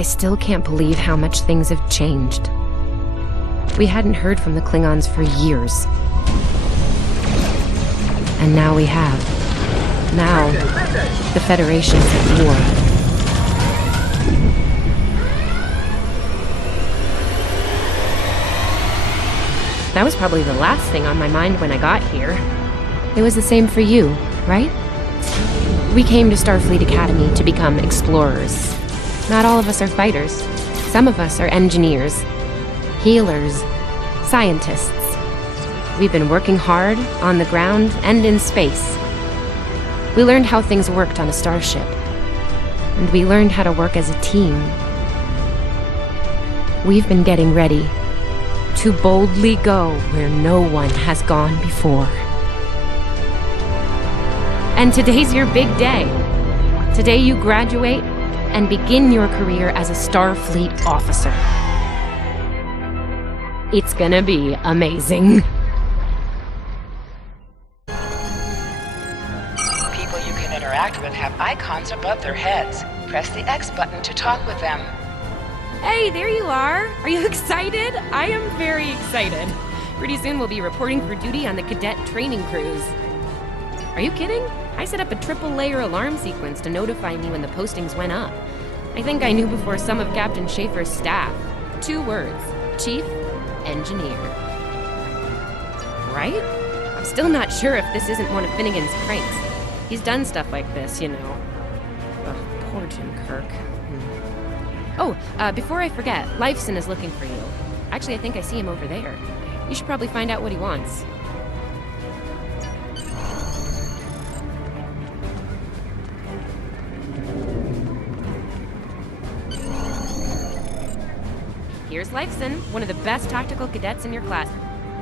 I still can't believe how much things have changed. We hadn't heard from the Klingons for years. And now we have. Now, the Federation's at war. That was probably the last thing on my mind when I got here. It was the same for you, right? We came to Starfleet Academy to become explorers. Not all of us are fighters. Some of us are engineers, healers, scientists. We've been working hard on the ground and in space. We learned how things worked on a starship. And we learned how to work as a team. We've been getting ready to boldly go where no one has gone before. And today's your big day. Today you graduate and begin your career as a Starfleet officer. It's gonna be amazing. People you can interact with have icons above their heads. Press the X button to talk with them. Hey, there you are! Are you excited? I am very excited. Pretty soon we'll be reporting for duty on the cadet training cruise. Are you kidding? I set up a triple-layer alarm sequence to notify me when the postings went up. I think I knew before some of Captain Schaefer's staff. 2 words. Chief Engineer. Right? I'm still not sure if this isn't one of Finnegan's pranks. He's done stuff like this, you know. Ugh, poor Jim Kirk. Oh, before I forget, Lifeson is looking for you. Actually, I think I see him over there. You should probably find out what he wants. Here's Lifeson, one of the best tactical cadets in your class.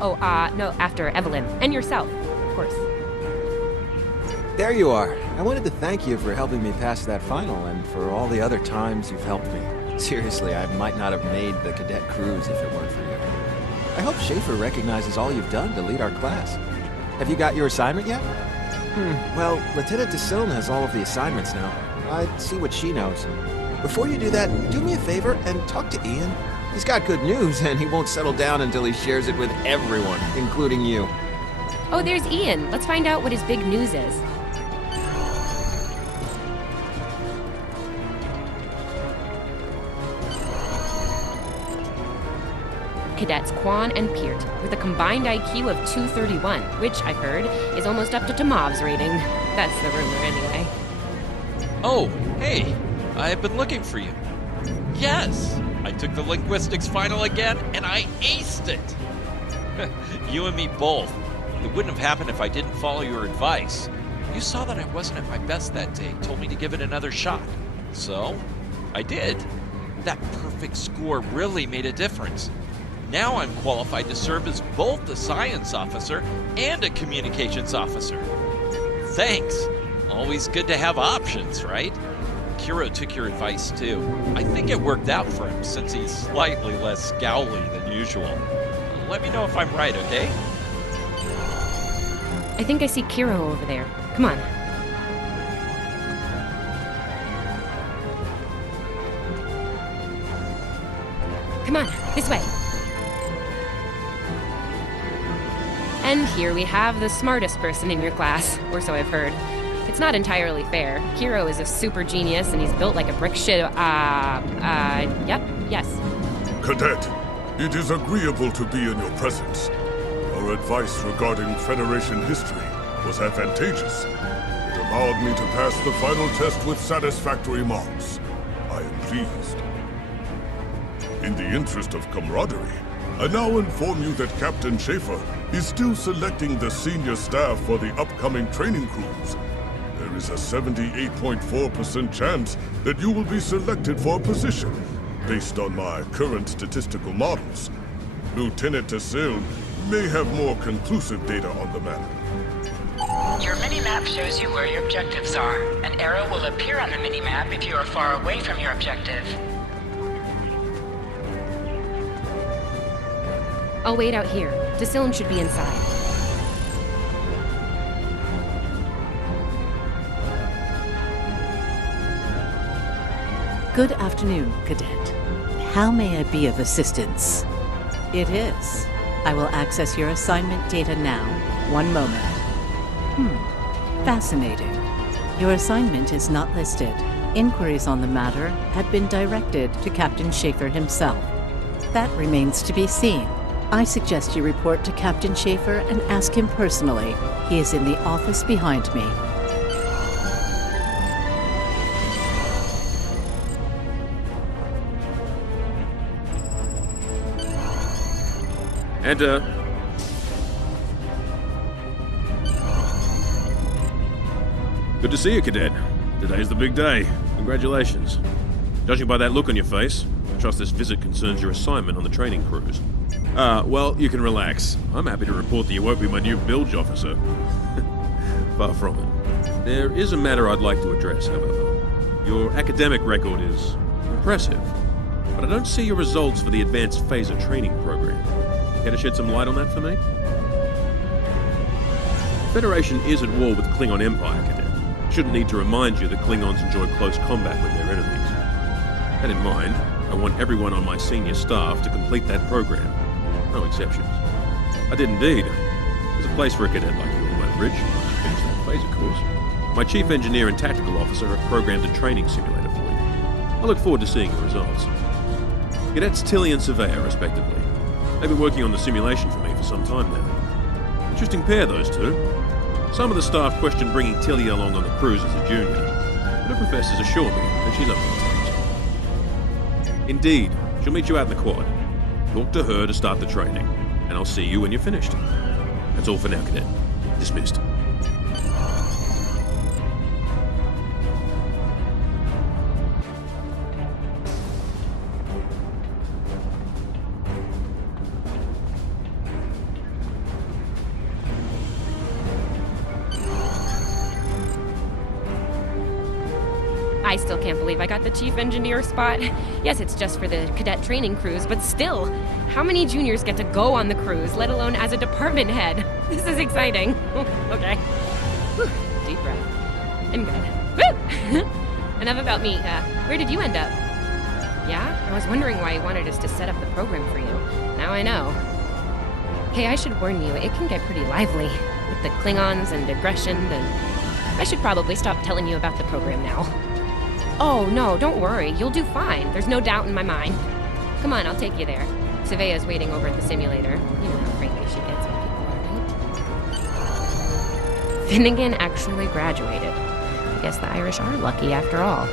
Oh, no, after Evelyn. And yourself, of course. There you are. I wanted to thank you for helping me pass that final and for all the other times you've helped me. Seriously, I might not have made the cadet cruise if it weren't for you. I hope Schaefer recognizes all you've done to lead our class. Have you got your assignment yet? Well, Lieutenant DeSilne has all of the assignments now. I'd see what she knows. Before you do that, do me a favor and talk to Ian. He's got good news, and he won't settle down until he shares it with everyone, including you. Oh, there's Ian. Let's find out what his big news is. Cadets Quan and Peart, with a combined IQ of 231, which, I've heard, is almost up to Tomov's rating. That's the rumor, anyway. Oh, hey! I've been looking for you. Yes! I took the linguistics final again, and I aced it! You and me both. It wouldn't have happened if I didn't follow your advice. You saw that I wasn't at my best that day, told me to give it another shot. So, I did. That perfect score really made a difference. Now I'm qualified to serve as both a science officer and a communications officer. Thanks. Always good to have options, right? Kiro took your advice too. I think it worked out for him since he's slightly less scowly than usual. Let me know if I'm right, okay? I think I see Kiro over there. Come on. Come on, this way. And here we have the smartest person in your class, or so I've heard. It's not entirely fair. Kiro is a super genius and he's built like a brick shit. Yep, yes. Cadet, it is agreeable to be in your presence. Your advice regarding Federation history was advantageous. It allowed me to pass the final test with satisfactory marks. I am pleased. In the interest of camaraderie, I now inform you that Captain Schaefer is still selecting the senior staff for the upcoming training cruise. There is a 78.4% chance that you will be selected for a position, based on my current statistical models. Lieutenant DeSilne may have more conclusive data on the matter. Your mini-map shows you where your objectives are. An arrow will appear on the mini-map if you are far away from your objective. I'll wait out here. DeSilne should be inside. Good afternoon, Cadet. How may I be of assistance? It is. I will access your assignment data now. One moment. Fascinating. Your assignment is not listed. Inquiries on the matter had been directed to Captain Schaefer himself. That remains to be seen. I suggest you report to Captain Schaefer and ask him personally. He is in the office behind me. Enter. Good to see you, Cadet. Today's the big day. Congratulations. Judging by that look on your face, I trust this visit concerns your assignment on the training cruise. Well, you can relax. I'm happy to report that you won't be my new bilge officer. Far from it. There is a matter I'd like to address, however. Your academic record is impressive, but I don't see your results for the advanced phaser training program. Care to shed some light on that for me? The Federation is at war with the Klingon Empire, Cadet. Shouldn't need to remind you that Klingons enjoy close combat with their enemies. That in mind, I want everyone on my senior staff to complete that program. No exceptions. I did indeed. There's a place for a cadet like you on my bridge once you finish that phaser course. My chief engineer and tactical officer have programmed a training simulator for you. I look forward to seeing your results. Cadets Tilly and Surveyor, respectively. They've been working on the simulation for me for some time now. Interesting pair, those two. Some of the staff question bringing Tilly along on the cruise as a junior, but her professors assure me that she's up for the task. Indeed, she'll meet you out in the quad. Talk to her to start the training, and I'll see you when you're finished. That's all for now, Cadet. Dismissed. I still can't believe I got the chief engineer spot. Yes, it's just for the cadet training cruise, but still, how many juniors get to go on the cruise, let alone as a department head? This is exciting. Okay. Whew, deep breath. I'm good. Woo! Enough about me. Where did you end up? Yeah? I was wondering why you wanted us to set up the program for you. Now I know. Hey, I should warn you, it can get pretty lively. With the Klingons and aggression, and I should probably stop telling you about the program now. Oh, no, don't worry. You'll do fine. There's no doubt in my mind. Come on, I'll take you there. Savea's waiting over at the simulator. You know how cranky she gets when people are late. Finnegan actually graduated. I guess the Irish are lucky after all.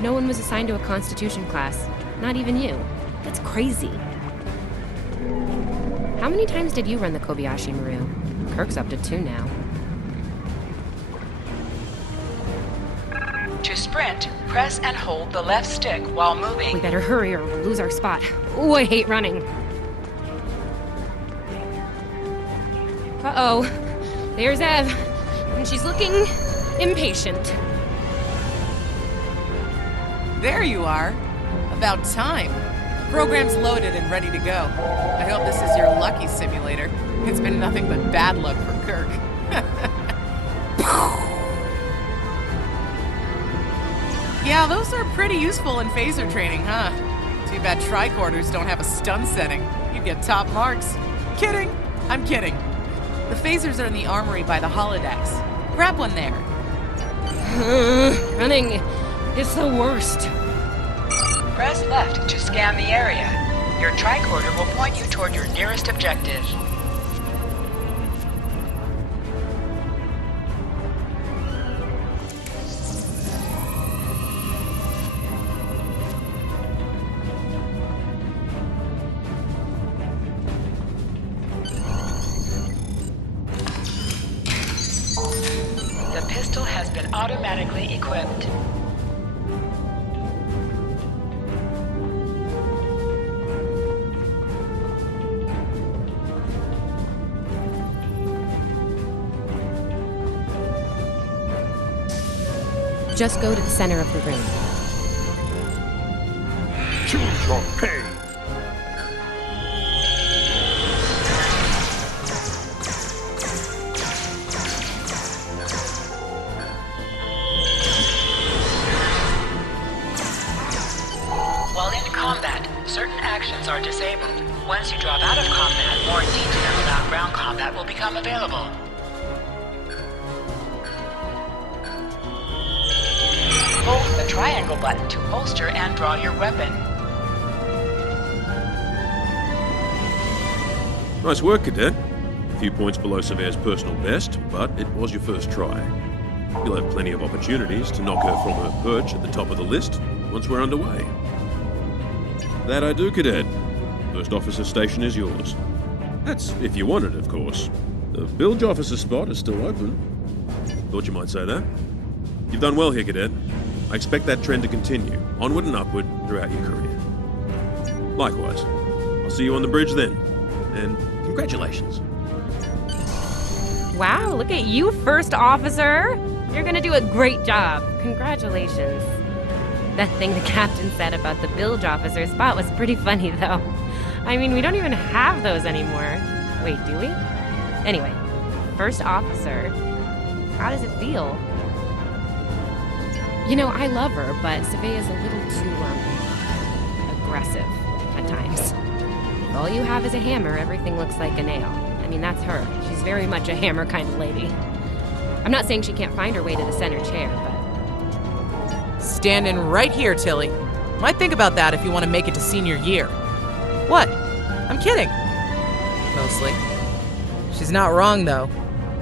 No one was assigned to a Constitution class. Not even you. That's crazy. How many times did you run the Kobayashi Maru? Kirk's up to 2 now. To sprint, press and hold the left stick while moving. We better hurry or we'll lose our spot. Oh, I hate running. Uh-oh. There's Ev. And she's looking impatient. There you are. About time. Program's loaded and ready to go. I hope this is your lucky simulator. It's been nothing but bad luck for Kirk. Yeah, those are pretty useful in phaser training, huh? Too bad tricorders don't have a stun setting. You'd get top marks. Kidding. I'm kidding. The phasers are in the armory by the holodecks. Grab one there. Running. It's the worst. Press left to scan the area. Your tricorder will point you toward your nearest objective. The pistol has been automatically equipped. Just go to the center of the room. your pain. While in combat, certain actions are disabled. Once you drop out of combat, more detailed out-ground combat will become available. Hold the triangle button to holster and draw your weapon. Nice work, Cadet. A few points below Surveyor's personal best, but it was your first try. You'll have plenty of opportunities to knock her from her perch at the top of the list once we're underway. That I do, Cadet. First officer station is yours. That's if you want it, of course. The bilge officer spot is still open. Thought you might say that. You've done well here, Cadet. I expect that trend to continue, onward and upward, throughout your career. Likewise. I'll see you on the bridge then. And congratulations. Wow, look at you, First Officer! You're gonna do a great job. Congratulations. That thing the captain said about the bilge officer spot was pretty funny, though. I mean, we don't even have those anymore. Wait, do we? Anyway, First Officer, how does it feel? You know, I love her, but Savea's a little too, aggressive at times. If all you have is a hammer, everything looks like a nail. I mean, that's her. She's very much a hammer kind of lady. I'm not saying she can't find her way to the center chair, but... Standing right here, Tilly. Might think about that if you want to make it to senior year. What? I'm kidding. Mostly. She's not wrong, though.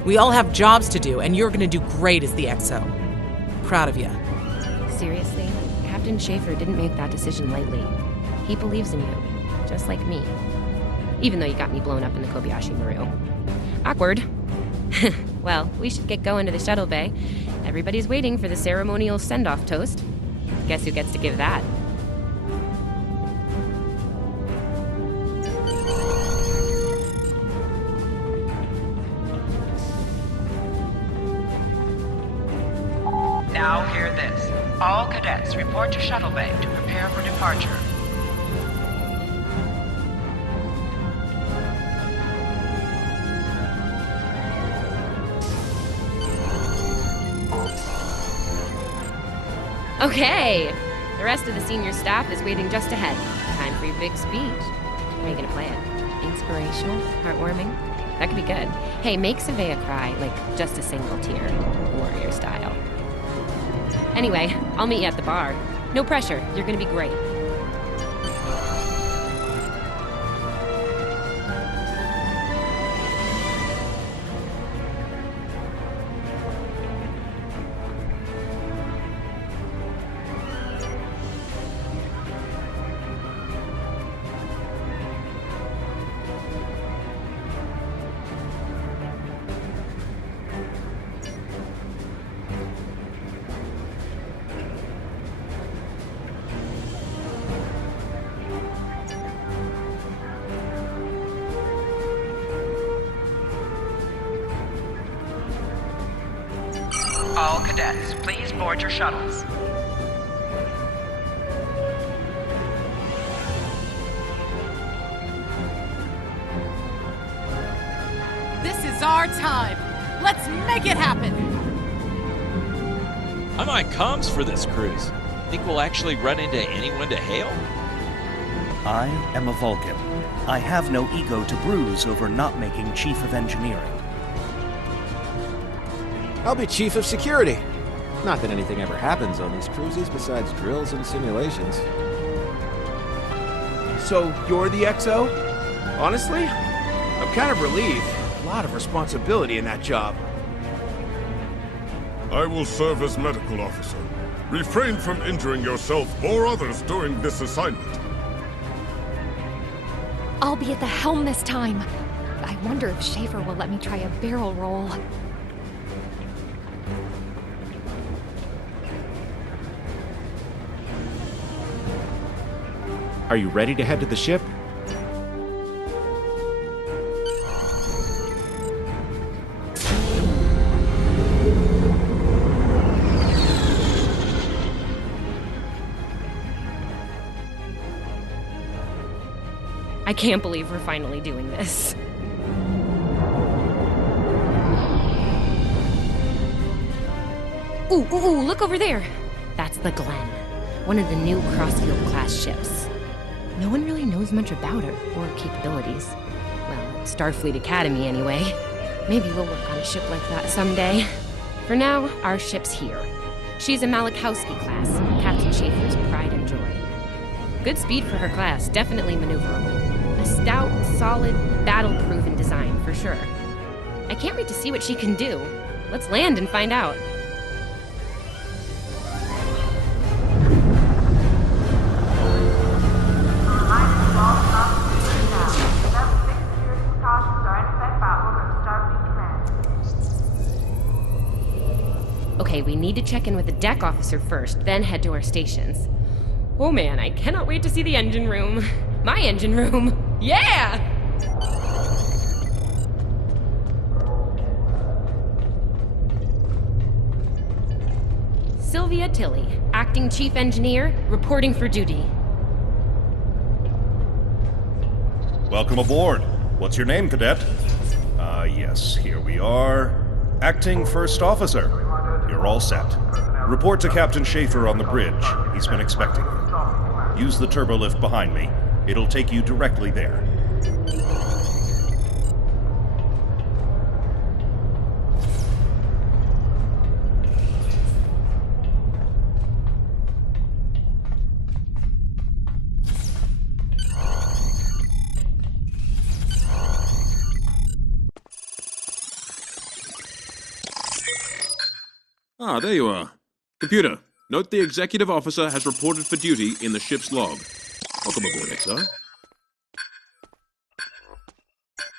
We all have jobs to do, and you're gonna do great as the XO. Proud of you. Seriously, Captain Schaefer didn't make that decision lightly. He believes in you, just like me. Even though you got me blown up in the Kobayashi Maru. Awkward. Well, we should get going to the shuttle bay. Everybody's waiting for the ceremonial send-off toast. Guess who gets to give that? Now hear this. All cadets report to shuttle bay to prepare for departure. Okay! The rest of the senior staff is waiting just ahead. Time for your big speech. How are you gonna play it? Inspirational? Heartwarming? That could be good. Hey, make Savea cry, like just a single tear. Warrior style. Anyway, I'll meet you at the bar. No pressure, you're gonna be great. All cadets, please board your shuttles. This is our time. Let's make it happen. I'm on comms for this cruise. Think we'll actually run into anyone to hail? I am a Vulcan. I have no ego to bruise over not making Chief of Engineering. I'll be Chief of Security. Not that anything ever happens on these cruises besides drills and simulations. So, you're the XO? Honestly, I'm kind of relieved. A lot of responsibility in that job. I will serve as medical officer. Refrain from injuring yourself or others during this assignment. I'll be at the helm this time. I wonder if Schaefer will let me try a barrel roll. Are you ready to head to the ship? I can't believe we're finally doing this. Ooh, look over there! That's the Glen, one of the new Crossfield-class ships. No one really knows much about her or her capabilities. Well, at Starfleet Academy anyway. Maybe we'll work on a ship like that someday. For now, our ship's here. She's a Malachowski class, Captain Schaefer's pride and joy. Good speed for her class, definitely maneuverable. A stout, solid, battle-proven design, for sure. I can't wait to see what she can do. Let's land and find out. Okay, we need to check in with the deck officer first, then head to our stations. Oh man, I cannot wait to see the engine room. My engine room! Yeah! Sylvia Tilley, Acting Chief Engineer, reporting for duty. Welcome aboard. What's your name, Cadet? Yes, here we are. Acting First Officer. You're all set. Report to Captain Schaefer on the bridge. He's been expecting you. Use the turbolift behind me. It'll take you directly there. Ah, there you are. Computer, note the executive officer has reported for duty in the ship's log. Welcome aboard, XO.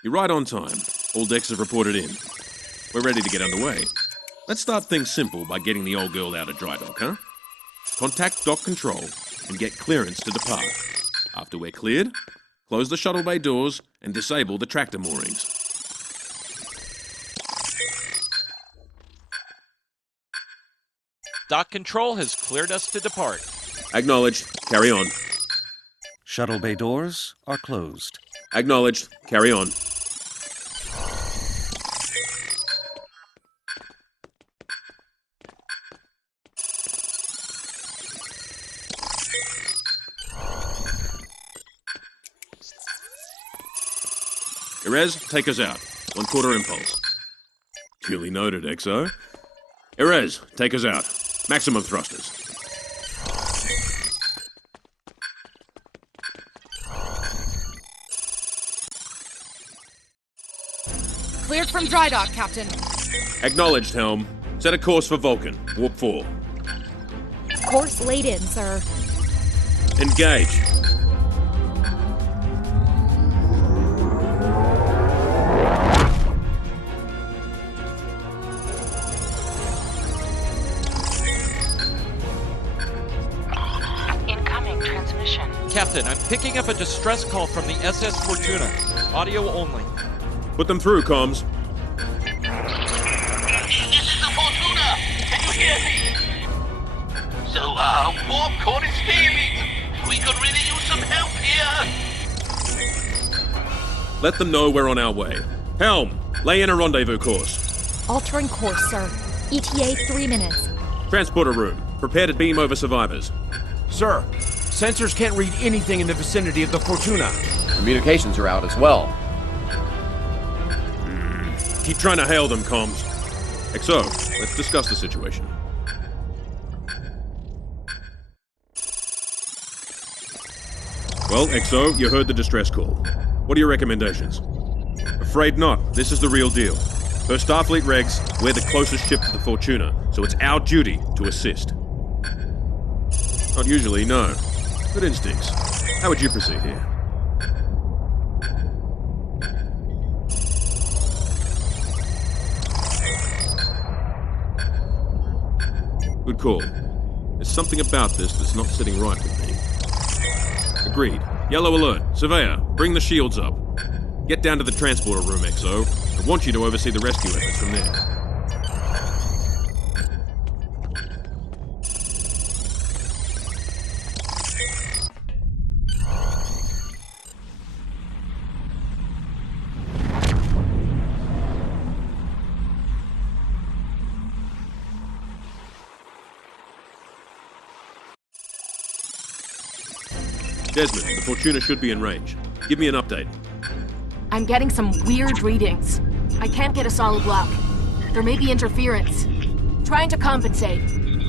You're right on time. All decks have reported in. We're ready to get underway. Let's start things simple by getting the old girl out of dry dock, huh? Contact dock control and get clearance to depart. After we're cleared, close the shuttle bay doors and disable the tractor moorings. Dock control has cleared us to depart. Acknowledged. Carry on. Shuttle bay doors are closed. Acknowledged. Carry on. Erez, take us out. 1/4 impulse. Duly noted, XO. Erez, take us out. Maximum thrusters. Cleared from dry dock, Captain. Acknowledged, Helm. Set a course for Vulcan. Warp 4. Course laid in, sir. Engage. Captain, I'm picking up a distress call from the SS Fortuna. Audio only. Put them through, comms. This is the Fortuna! Can you hear me? So, warp core is failing. We could really use some help here. Let them know we're on our way. Helm, lay in a rendezvous course. Altering course, sir. ETA 3 minutes. Transporter room. Prepare to beam over survivors. Sir, sensors can't read anything in the vicinity of the Fortuna. Communications are out as well. Keep trying to hail them, comms. XO, let's discuss the situation. Well, XO, you heard the distress call. What are your recommendations? Afraid not. This is the real deal. Per Starfleet regs, we're the closest ship to the Fortuna, so it's our duty to assist. Not usually, no. Good instincts. How would you proceed here? Good call. There's something about this that's not sitting right with me. Agreed. Yellow alert. Surveyor, bring the shields up. Get down to the transporter room, XO. I want you to oversee the rescue efforts from there. Desmond, the Fortuna should be in range. Give me an update. I'm getting some weird readings. I can't get a solid lock. There may be interference. Trying to compensate.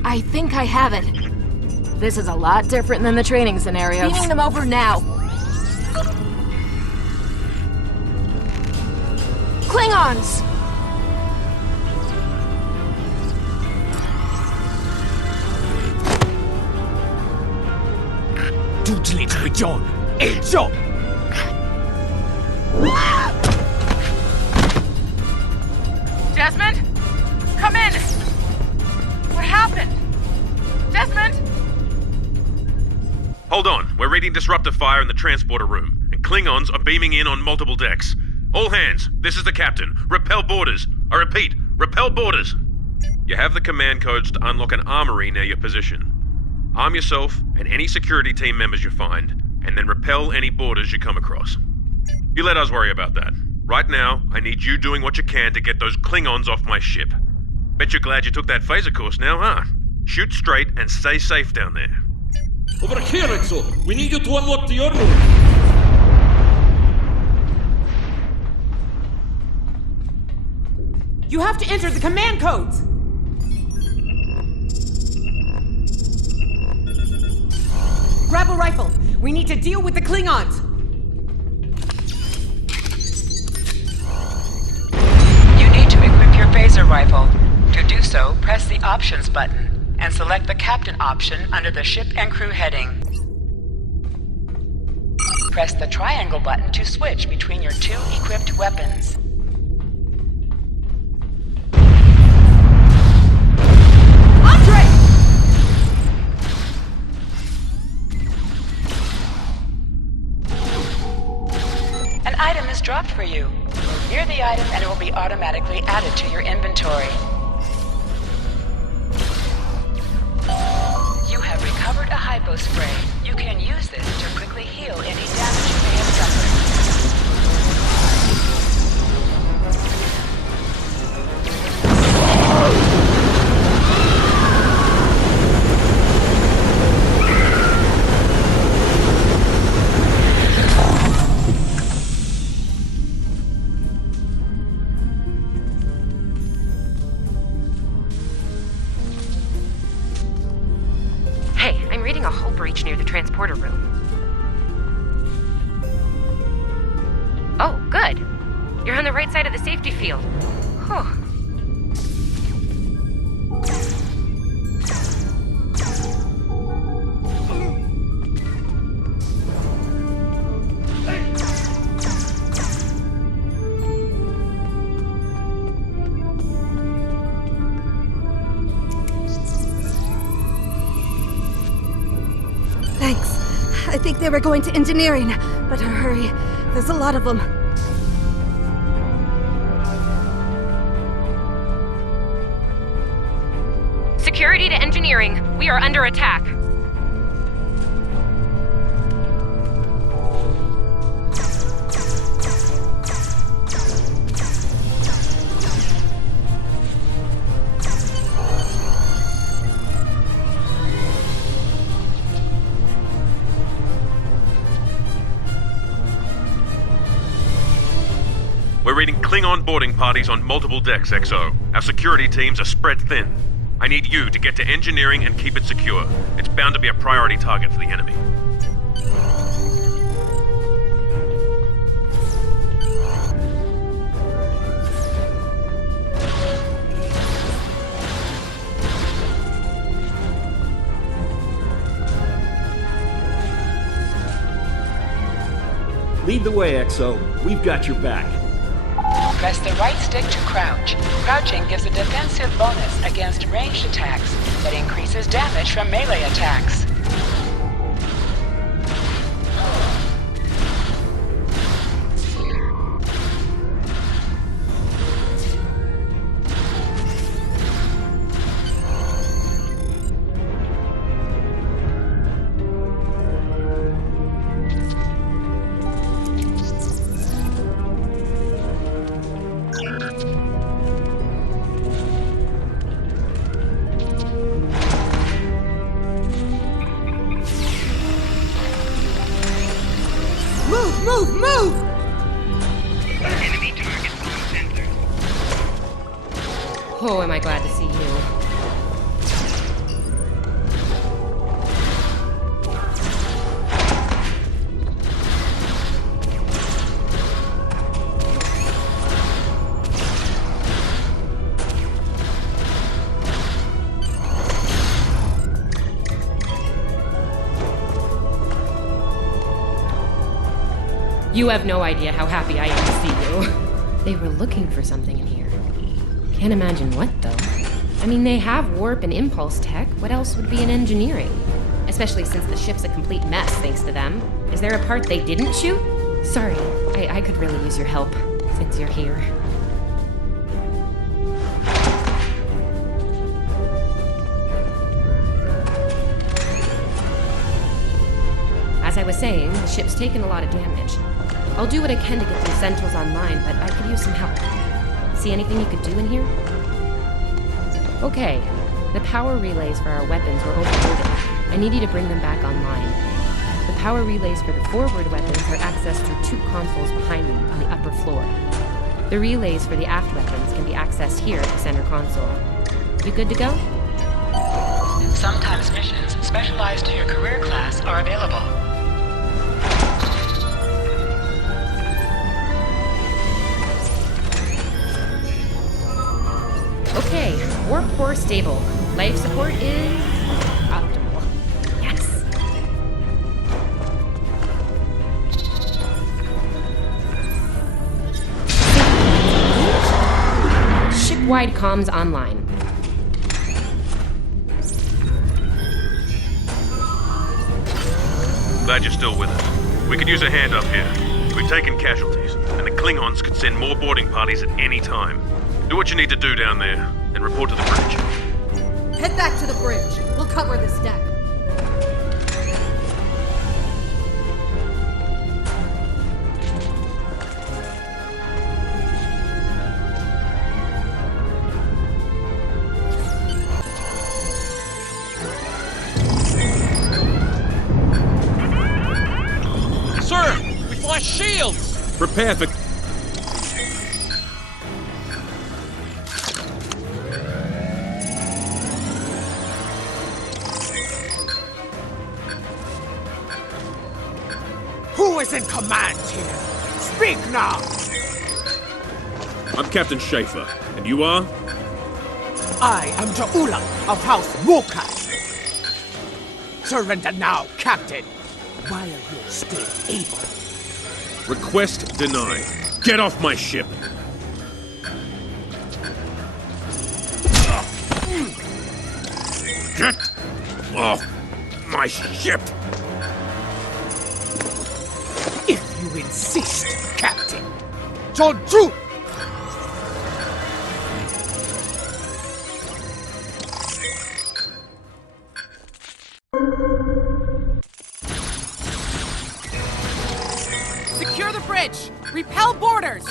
I think I have it. This is a lot different than the training scenarios. Beaming them over now. Klingons! Desmond? Come in! What happened? Desmond? Hold on. We're reading disruptor fire in the transporter room, and Klingons are beaming in on multiple decks. All hands, this is the captain. Repel boarders. I repeat, repel boarders. You have the command codes to unlock an armory near your position. Arm yourself and any security team members you find, and then repel any boarders you come across. You let us worry about that. Right now, I need you doing what you can to get those Klingons off my ship. Bet you're glad you took that phaser course now, huh? Shoot straight and stay safe down there. Over here, Exo! We need you to unlock the armory! You have to enter the command codes! Grab a rifle! We need to deal with the Klingons! You need to equip your phaser rifle. To do so, press the Options button and select the Captain option under the Ship and Crew heading. Press the triangle button to switch between your two equipped weapons. An item is dropped for you. Move near the item and it will be automatically added to your inventory. You have recovered a hypo spray. You can use this to quickly heal any damage you may have suffered. A hull breach near the transporter room. Oh, good. You're on the right side of the safety field. Whew. I think they were going to engineering. Better hurry. There's a lot of them. Security to engineering. We are under attack. We're reading Klingon boarding parties on multiple decks, XO. Our security teams are spread thin. I need you to get to engineering and keep it secure. It's bound to be a priority target for the enemy. Lead the way, XO. We've got your back. Press the right stick to crouch. Crouching gives a defensive bonus against ranged attacks that increases damage from melee attacks. Move, move, move! Enemy target on sensors. Oh, am I glad to see you. You have no idea how happy I am to see you. They were looking for something in here. Can't imagine what, though. I mean, they have warp and impulse tech. What else would be in engineering? Especially since the ship's a complete mess, thanks to them. Is there a part they didn't shoot? Sorry, I could really use your help, since you're here. As I was saying, the ship's taken a lot of damage. I'll do what I can to get the essentials online, but I could use some help. See anything you could do in here? Okay. The power relays for our weapons were overloaded. I need you to bring them back online. The power relays for the forward weapons are accessed through 2 consoles behind me on the upper floor. The relays for the aft weapons can be accessed here at the center console. You good to go? Sometimes missions specialized to your career class are available. Okay, warp core stable. Life support is optimal. Yes. Ship-wide comms online. Glad you're still with us. We could use a hand up here. We've taken casualties, and the Klingons could send more boarding parties at any time. Do what you need to do down there, and report to the bridge. Head back to the bridge. We'll cover this deck. Sir, we've lost shields! Prepare for... Who is in command here? Speak now! I'm Captain Schaefer, and you are? I am Ja'ula of House Wukai. Surrender now, Captain, while you're still able. Request denied. Get off my ship! Get off my ship! If you insist, Captain. Joju! Secure the bridge! Repel boarders!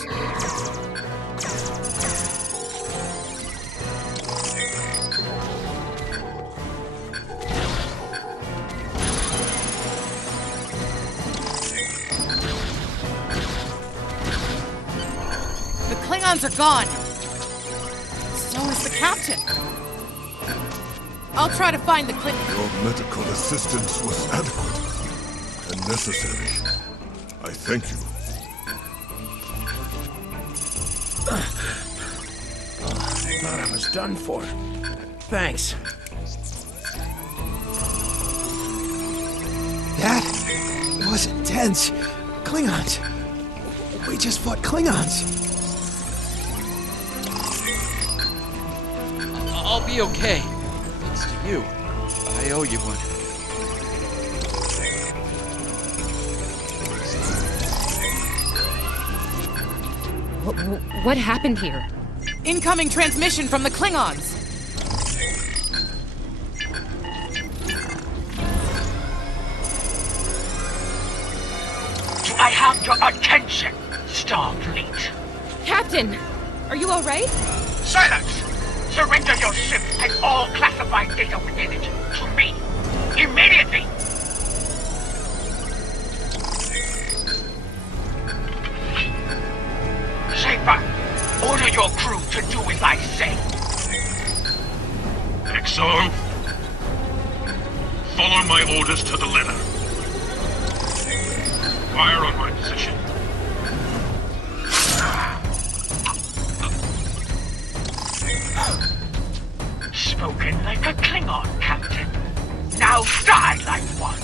The Klingons are gone. So is the captain. I'll try to find the Klingon. Your medical assistance was adequate and necessary. I thank you. I thought I was done for. Thanks. That was intense. Klingons. We just fought Klingons. I'll be okay. Thanks to you. I owe you one. What happened here? Incoming transmission from the Klingons. I have your attention, Starfleet. Captain, are you all right? Silence! Surrender your ship and all classified data within it to me. Immediately! Orders to the letter. Fire on my position. Spoken like a Klingon, Captain. Now die like one.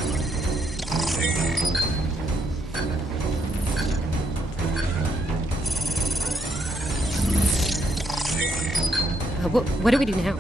What do we do now?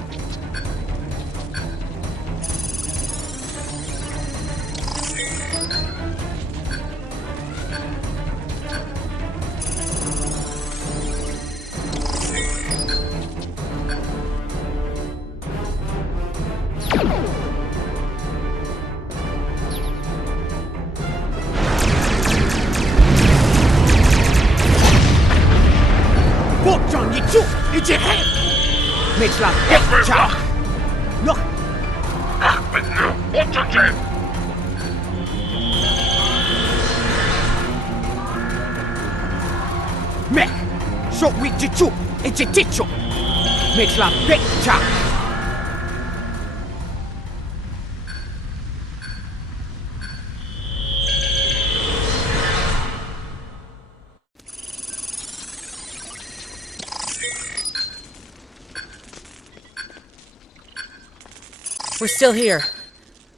We're still here.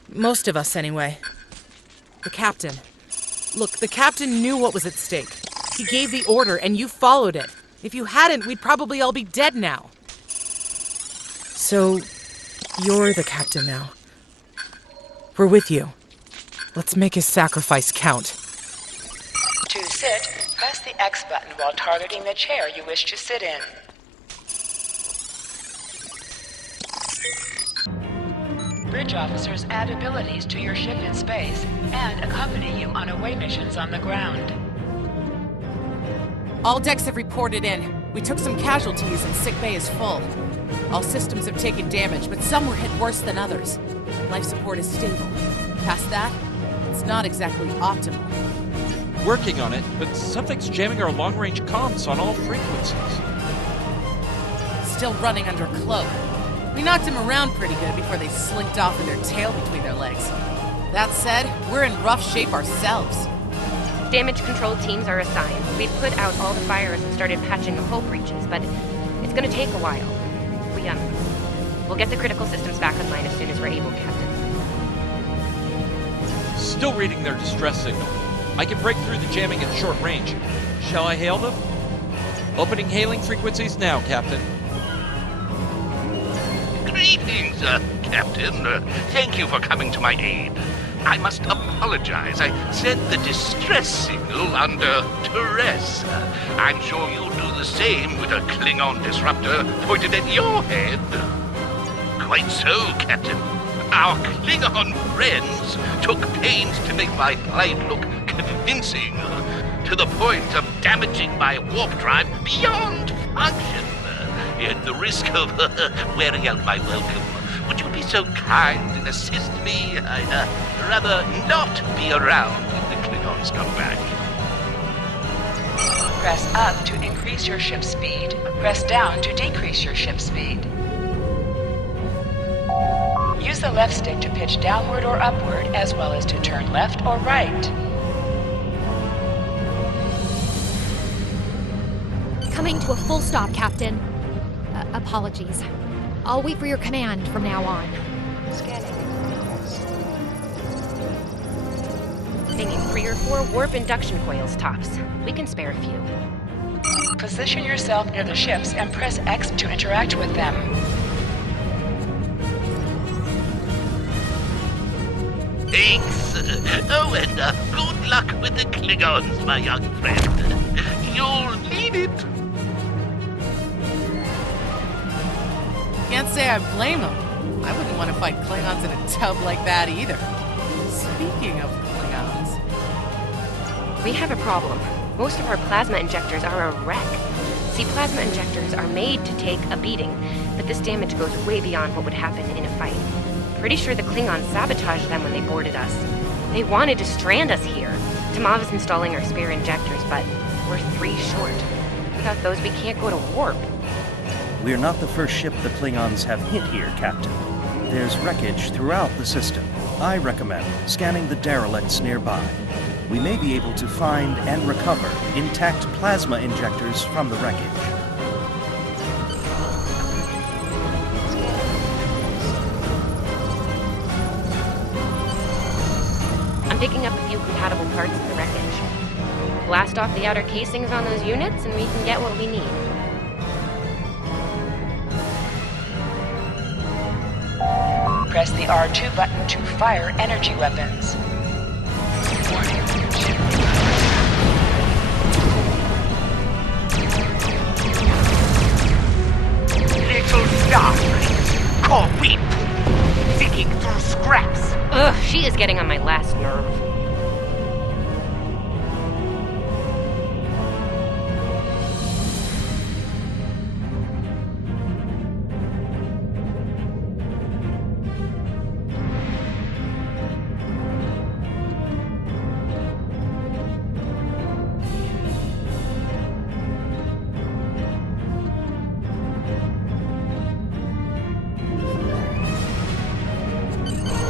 Most of us, anyway. The captain. Look, the captain knew what was at stake. He gave the order, and you followed it. If you hadn't, we'd probably all be dead now. So, you're the captain now. We're with you. Let's make his sacrifice count. To sit, press the X button while targeting the chair you wish to sit in. Bridge officers add abilities to your ship in space and accompany you on away missions on the ground. All decks have reported in. We took some casualties and sick bay is full. All systems have taken damage, but some were hit worse than others. Life support is stable. Past that, it's not exactly optimal. Working on it, but something's jamming our long-range comms on all frequencies. Still running under cloak. We knocked him around pretty good before they slinked off with their tail between their legs. That said, we're in rough shape ourselves. Damage control teams are assigned. We've put out all the fires and started patching the hull breaches, but it's gonna take a while. We'll get the critical systems back online as soon as we're able, Captain. Still reading their distress signal. I can break through the jamming at short range. Shall I hail them? Opening hailing frequencies now, Captain. Greetings, Captain. Thank you for coming to my aid. I must apologize. I sent the distress signal under duress. I'm sure you'll do the same with a Klingon disruptor pointed at your head. Quite so, Captain. Our Klingon friends took pains to make my flight look convincing, to the point of damaging my warp drive beyond function. At the risk of wearing out my welcome, would you be so kind and assist me? I'd rather not be around when the Klingons come back. Press up to increase your ship's speed. Press down to decrease your ship's speed. Use the left stick to pitch downward or upward, as well as to turn left or right. Coming to a full stop, Captain. Apologies. I'll wait for your command from now on. Hanging 3 or 4 warp induction coils tops. We can spare a few. Position yourself near the ships and press X to interact with them. Thanks. Oh, and good luck with the Klingons, my young friend. You'll need it. Can't say I blame them. I wouldn't want to fight Klingons in a tub like that either. Speaking of Klingons... We have a problem. Most of our plasma injectors are a wreck. See, plasma injectors are made to take a beating, but this damage goes way beyond what would happen in a fight. Pretty sure the Klingons sabotaged them when they boarded us. They wanted to strand us here. Tamav is installing our spare injectors, but we're 3 short. Without those, we can't go to warp. We're not the first ship the Klingons have hit here, Captain. There's wreckage throughout the system. I recommend scanning the derelicts nearby. We may be able to find and recover intact plasma injectors from the wreckage. I'm picking up a few compatible parts in the wreckage. Blast off the outer casings on those units and we can get what we need. Press the R2 button to fire energy weapons. Warning. Little starfish, call weep, digging through scraps. Ugh, she is getting on my last nerve.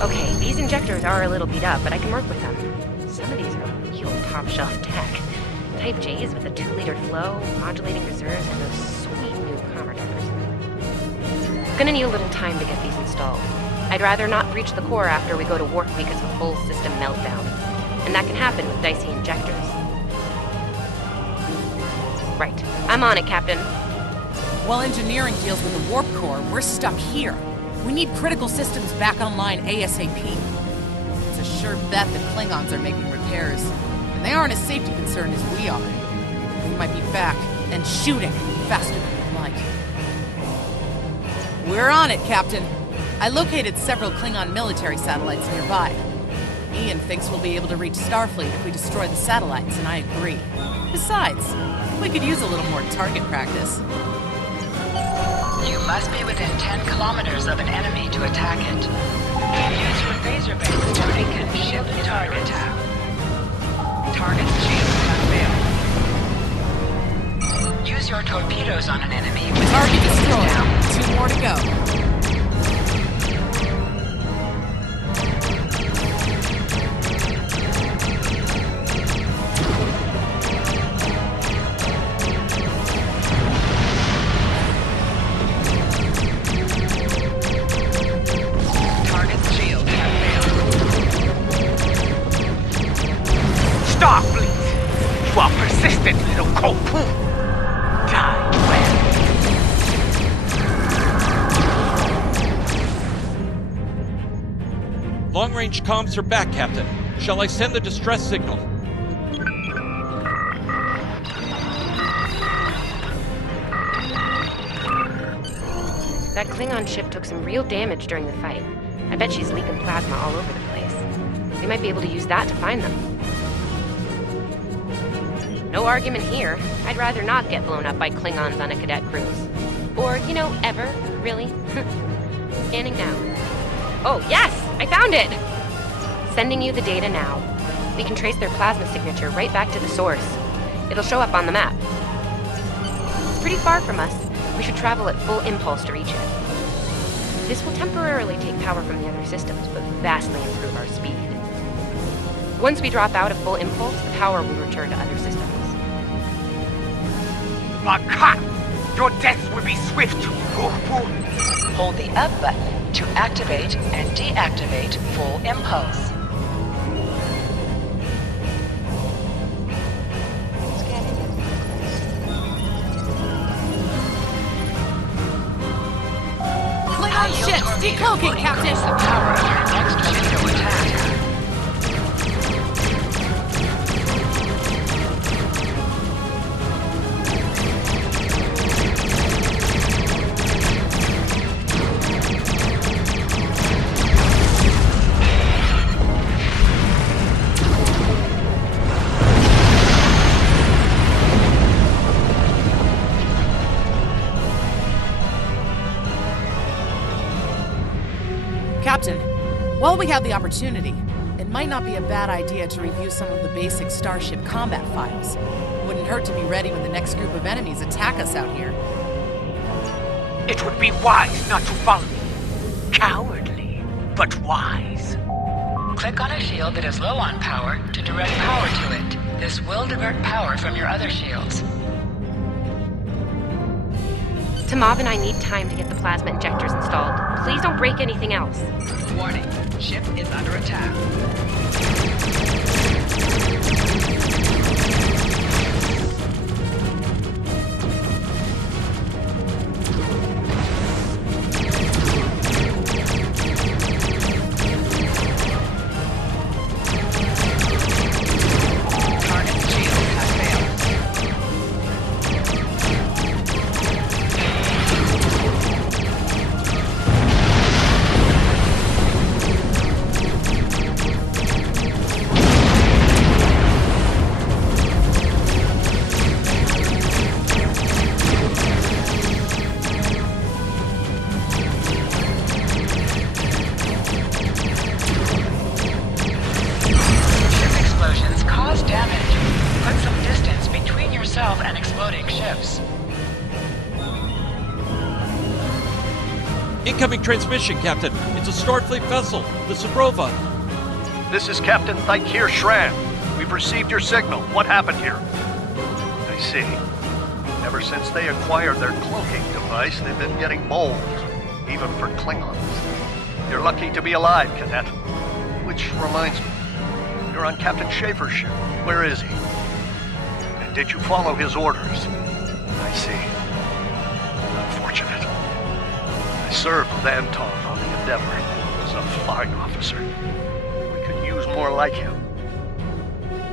Okay, these injectors are a little beat up, but I can work with them. Some of these are real top-shelf tech. Type J's with a 2-liter flow, modulating reserves, and those sweet new commer dippers. Gonna need a little time to get these installed. I'd rather not breach the core after we go to warp because of a full system meltdown. And that can happen with dicey injectors. Right. I'm on it, Captain. While engineering deals with the warp core, we're stuck here. We need critical systems back online ASAP. It's a sure bet the Klingons are making repairs, and they aren't as safety concerned as we are. We might be back and shooting faster than we'd like. We're on it, Captain. I located several Klingon military satellites nearby. Ian thinks we'll be able to reach Starfleet if we destroy the satellites, and I agree. Besides, we could use a little more target practice. You must be within 10 kilometers of an enemy to attack it. Use your phaser base to weaken ship target tab. Target's shields have failed. Use your torpedoes on an enemy with target destroyed. down. 2 more to go. Starfleet, you are persistent, little cocoon. Die well. Long-range comms are back, Captain. Shall I send the distress signal? That Klingon ship took some real damage during the fight. I bet she's leaking plasma all over the place. We might be able to use that to find them. No argument here. I'd rather not get blown up by Klingons on a cadet cruise. Or, ever, really. Scanning now. Oh, yes! I found it! Sending you the data now. We can trace their plasma signature right back to the source. It'll show up on the map. It's pretty far from us. We should travel at full impulse to reach it. This will temporarily take power from the other systems, but vastly improve our speed. Once we drop out of full impulse, the power will return to other systems. Makat! Your death will be swift. Hold the up button to activate and deactivate full impulse. Klingon ships decloaking, Captain! The power of your next torpedo attack. Captain, while we have the opportunity, it might not be a bad idea to review some of the basic Starship combat files. Wouldn't hurt to be ready when the next group of enemies attack us out here. It would be wise not to follow me. Cowardly, but wise. Click on a shield that is low on power to direct power to it. This will divert power from your other shields. Tamav and I need time to get the plasma injectors installed. Please don't break anything else. Warning, ship is under attack. And exploding ships. Incoming transmission, Captain. It's a Starfleet vessel, the Zabrova. This is Captain Thykir Shran. We've received your signal. What happened here? I see. Ever since they acquired their cloaking device, they've been getting bold, even for Klingons. You're lucky to be alive, Cadet. Which reminds me, you're on Captain Schaefer's ship. Where is he? Did you follow his orders? I see. Unfortunate. I served with Anton on the Endeavor. He was a fine officer. We could use more like him.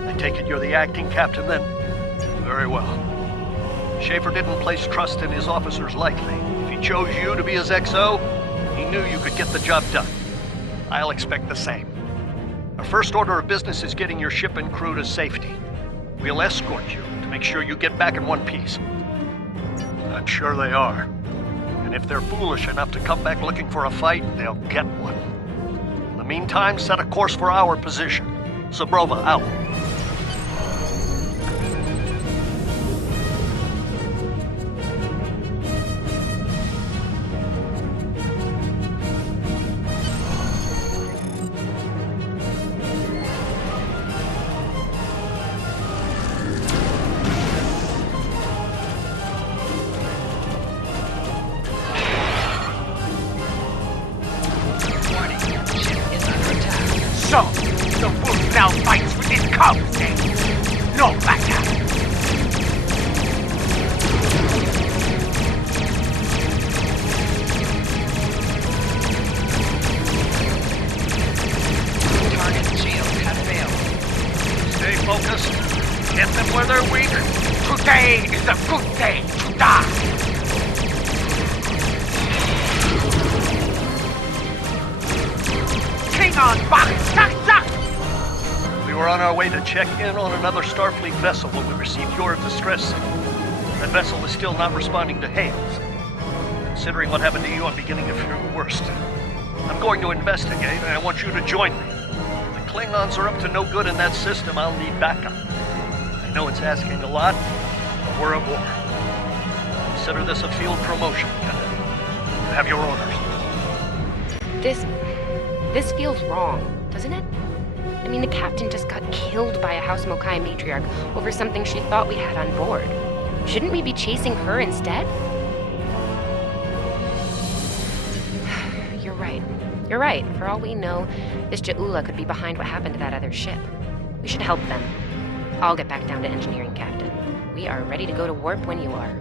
I take it you're the acting captain then? Very well. Schaefer didn't place trust in his officers lightly. If he chose you to be his XO, he knew you could get the job done. I'll expect the same. Our first order of business is getting your ship and crew to safety. We'll escort you to make sure you get back in one piece. I'm sure they are. And if they're foolish enough to come back looking for a fight, they'll get one. In the meantime, set a course for our position. Zabrova out. So, the wolf now fights with his cubs, eh? No matter. Target shields have failed. Stay focused. Get them where they're weak. Today is a good day to die. We were on our way to check in on another Starfleet vessel when we received your distress signal. That vessel is still not responding to hails. Considering what happened to you, I'm beginning to fear the worst. I'm going to investigate, and I want you to join me. If the Klingons are up to no good in that system, I'll need backup. I know it's asking a lot, but we're aboard. Consider this a field promotion, Cadet. You have your orders. This feels wrong, doesn't it? I mean, the captain just got killed by a House Mokai matriarch over something she thought we had on board. Shouldn't we be chasing her instead? You're right. You're right. For all we know, this Ja'ula could be behind what happened to that other ship. We should help them. I'll get back down to engineering, Captain. We are ready to go to warp when you are.